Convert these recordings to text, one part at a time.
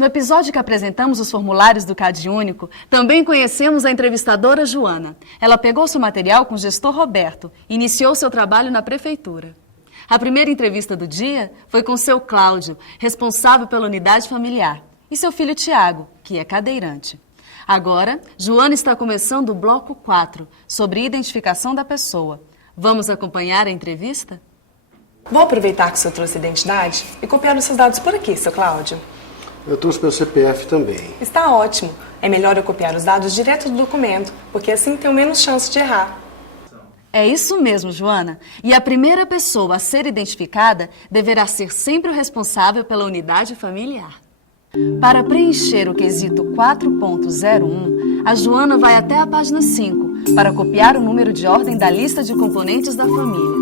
No episódio que apresentamos os formulários do CadÚnico, também conhecemos a entrevistadora Joana. Ela pegou seu material com o gestor Roberto e iniciou seu trabalho na prefeitura. A primeira entrevista do dia foi com seu Cláudio, responsável pela unidade familiar, e seu filho Tiago, que é cadeirante. Agora, Joana está começando o bloco 4, sobre identificação da pessoa. Vamos acompanhar a entrevista? Vou aproveitar que o senhor trouxe a identidade e copiar os seus dados por aqui, seu Cláudio. Eu trouxe meu CPF também. Está ótimo. É melhor eu copiar os dados direto do documento, porque assim tenho menos chance de errar. É isso mesmo, Joana. E a primeira pessoa a ser identificada deverá ser sempre o responsável pela unidade familiar. Para preencher o quesito 4.01, a Joana vai até a página 5 para copiar o número de ordem da lista de componentes da família.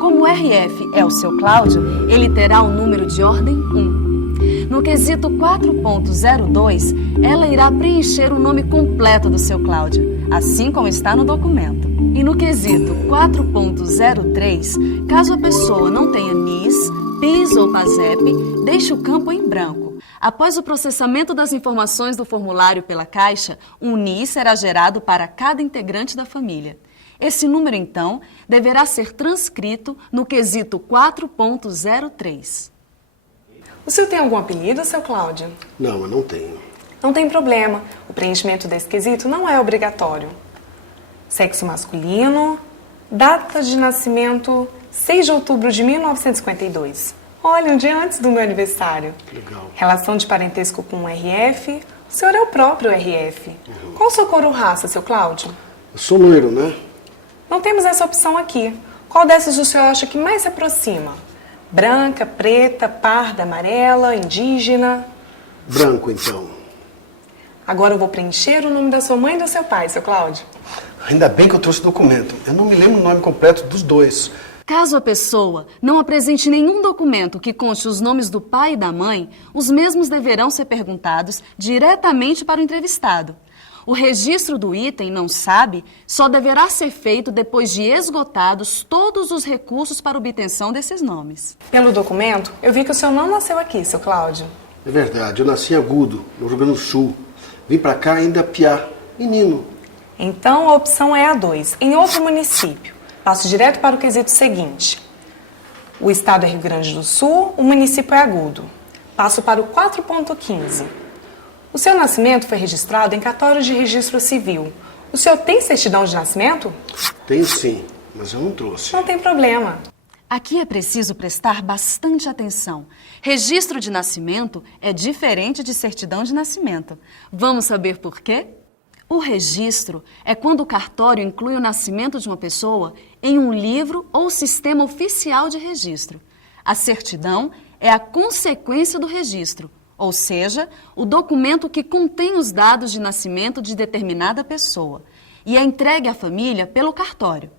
Como o RF é o seu Cláudio, ele terá o número de ordem 1. No quesito 4.02, ela irá preencher o nome completo do seu Cláudio, assim como está no documento. E no quesito 4.03, caso a pessoa não tenha NIS, PIS ou PASEP, deixe o campo em branco. Após o processamento das informações do formulário pela Caixa, um NIS será gerado para cada integrante da família. Esse número, então, deverá ser transcrito no quesito 4.03. O senhor tem algum apelido, seu Cláudio? Não, eu não tenho. Não tem problema. O preenchimento desse quesito não é obrigatório. Sexo masculino, data de nascimento 6 de outubro de 1952. Olha, um dia antes do meu aniversário. Legal. Relação de parentesco com o RF. O senhor é o próprio RF. Qual sua cor ou raça, seu Cláudio? Eu sou loiro, né? Não temos essa opção aqui. Qual dessas o senhor acha que mais se aproxima? Branca, preta, parda, amarela, indígena? Branco, então. Agora eu vou preencher o nome da sua mãe e do seu pai, seu Cláudio. Ainda bem que eu trouxe o documento. Eu não me lembro o nome completo dos dois. Caso a pessoa não apresente nenhum documento que conste os nomes do pai e da mãe, os mesmos deverão ser perguntados diretamente para o entrevistado. O registro do item não sabe só deverá ser feito depois de esgotados todos os recursos para obtenção desses nomes. Pelo documento, eu vi que o senhor não nasceu aqui, seu Cláudio. É verdade, eu nasci em Agudo, no Rio Grande do Sul. Vim pra cá ainda piá, menino. Então a opção é a 2, em outro município. Passo direto para o quesito seguinte. O estado é Rio Grande do Sul, o município é Agudo. Passo para o 4.15. O seu nascimento foi registrado em cartório de registro civil. O senhor tem certidão de nascimento? Tenho sim, mas eu não trouxe. Não tem problema. Aqui é preciso prestar bastante atenção. Registro de nascimento é diferente de certidão de nascimento. Vamos saber por quê? O registro é quando o cartório inclui o nascimento de uma pessoa em um livro ou sistema oficial de registro. A certidão é a consequência do registro, ou seja, o documento que contém os dados de nascimento de determinada pessoa e é entregue à família pelo cartório.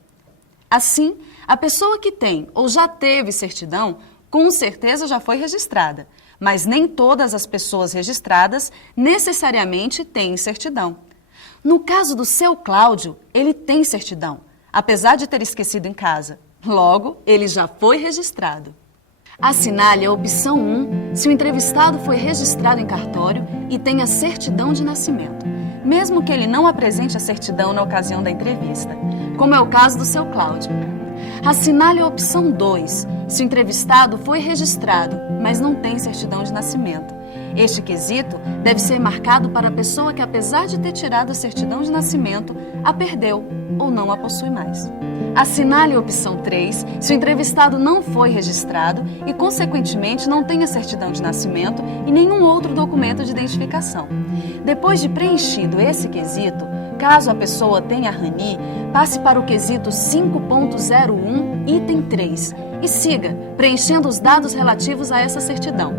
Assim, a pessoa que tem ou já teve certidão, com certeza já foi registrada, mas nem todas as pessoas registradas necessariamente têm certidão. No caso do seu Cláudio, ele tem certidão, apesar de ter esquecido em casa. Logo, ele já foi registrado. Assinale a opção 1 se o entrevistado foi registrado em cartório e tem a certidão de nascimento, mesmo que ele não apresente a certidão na ocasião da entrevista, como é o caso do seu Cláudio. Assinale a opção 2 se o entrevistado foi registrado, mas não tem certidão de nascimento. Este quesito deve ser marcado para a pessoa que, apesar de ter tirado a certidão de nascimento, a perdeu ou não a possui mais. Assinale a opção 3 se o entrevistado não foi registrado e, consequentemente, não tem a certidão de nascimento e nenhum outro documento de identificação. Depois de preenchido esse quesito, caso a pessoa tenha RANI, passe para o quesito 5.01, item 3, e siga, preenchendo os dados relativos a essa certidão.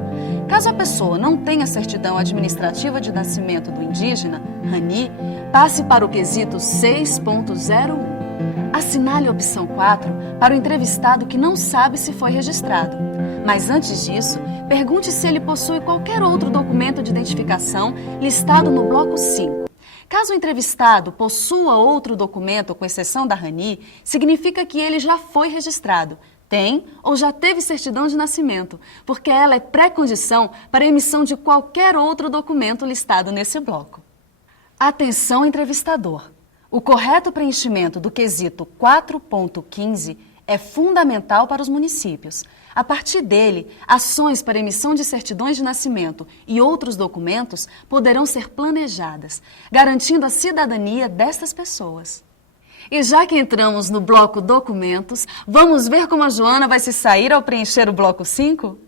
Caso a pessoa não tenha certidão administrativa de nascimento do indígena, RANI, passe para o quesito 6.01. Assinale a opção 4 para o entrevistado que não sabe se foi registrado. Mas antes disso, pergunte se ele possui qualquer outro documento de identificação listado no bloco 5. Caso o entrevistado possua outro documento, com exceção da RANI, significa que ele já foi registrado, tem ou já teve certidão de nascimento, porque ela é pré-condição para a emissão de qualquer outro documento listado nesse bloco. Atenção, entrevistador! O correto preenchimento do quesito 4.15 é fundamental para os municípios. A partir dele, ações para emissão de certidões de nascimento e outros documentos poderão ser planejadas, garantindo a cidadania destas pessoas. E já que entramos no bloco documentos, vamos ver como a Joana vai se sair ao preencher o bloco 5?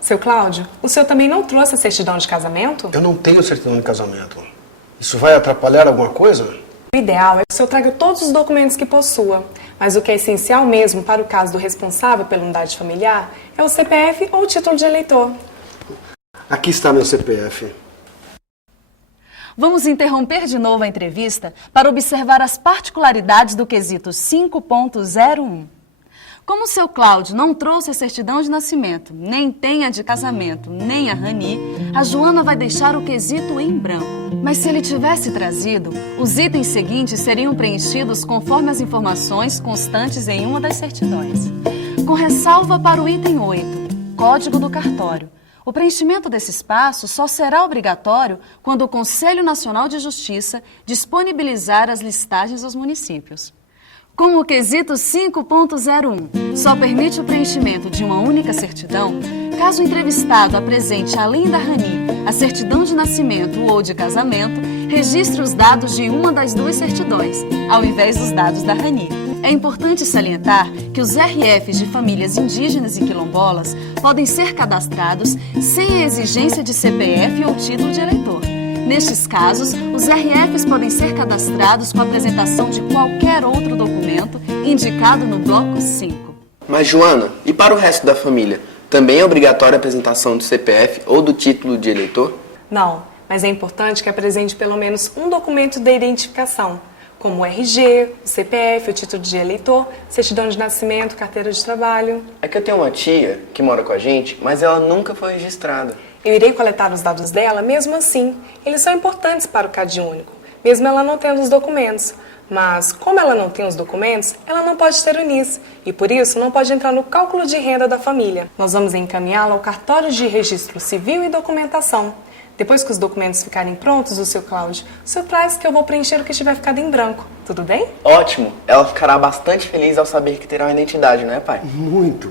Seu Cláudio, o senhor também não trouxe a certidão de casamento? Eu não tenho certidão de casamento. Isso vai atrapalhar alguma coisa? O ideal é que o senhor traga todos os documentos que possua, mas o que é essencial mesmo para o caso do responsável pela unidade familiar é o CPF ou o título de eleitor. Aqui está meu CPF. Vamos interromper de novo a entrevista para observar as particularidades do quesito 5.01. Como o seu Cláudio não trouxe a certidão de nascimento, nem tem a de casamento, nem a RANI, a Joana vai deixar o quesito em branco. Mas se ele tivesse trazido, os itens seguintes seriam preenchidos conforme as informações constantes em uma das certidões. Com ressalva para o item 8, Código do Cartório. O preenchimento desse espaço só será obrigatório quando o Conselho Nacional de Justiça disponibilizar as listagens aos municípios. Como o quesito 5.01 só permite o preenchimento de uma única certidão, caso o entrevistado apresente, além da RANI, a certidão de nascimento ou de casamento, registre os dados de uma das duas certidões, ao invés dos dados da RANI. É importante salientar que os RFs de famílias indígenas e quilombolas podem ser cadastrados sem a exigência de CPF ou título de eleitor. Nestes casos, os RFs podem ser cadastrados com a apresentação de qualquer outro documento indicado no bloco 5. Mas, Joana, e para o resto da família? Também é obrigatória a apresentação do CPF ou do título de eleitor? Não, mas é importante que apresente pelo menos um documento de identificação, como o RG, o CPF, o título de eleitor, certidão de nascimento, carteira de trabalho. É que eu tenho uma tia que mora com a gente, mas ela nunca foi registrada. Eu irei coletar os dados dela mesmo assim. Eles são importantes para o CAD único, mesmo ela não tendo os documentos. Mas, como ela não tem os documentos, ela não pode ter o NIS e, por isso, não pode entrar no cálculo de renda da família. Nós vamos encaminhá-la ao cartório de registro civil e documentação. Depois que os documentos ficarem prontos, o seu Cláudio, o senhor traz que eu vou preencher o que tiver ficado em branco. Tudo bem? Ótimo! Ela ficará bastante feliz ao saber que terá uma identidade, não é, pai? Muito.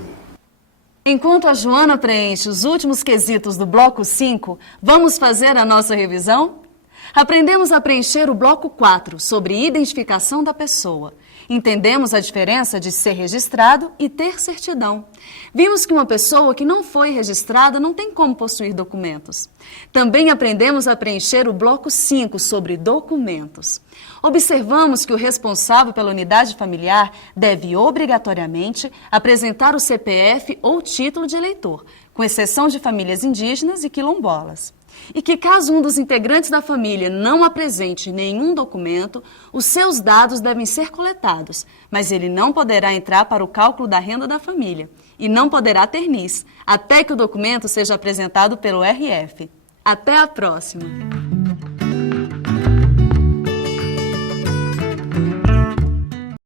Enquanto a Joana preenche os últimos quesitos do bloco 5, vamos fazer a nossa revisão? Aprendemos a preencher o bloco 4, sobre identificação da pessoa. Entendemos a diferença de ser registrado e ter certidão. Vimos que uma pessoa que não foi registrada não tem como possuir documentos. Também aprendemos a preencher o bloco 5, sobre documentos. Observamos que o responsável pela unidade familiar deve obrigatoriamente apresentar o CPF ou título de eleitor, com exceção de famílias indígenas e quilombolas. E que caso um dos integrantes da família não apresente nenhum documento, os seus dados devem ser coletados, mas ele não poderá entrar para o cálculo da renda da família e não poderá ter NIS, até que o documento seja apresentado pelo RF. Até a próxima!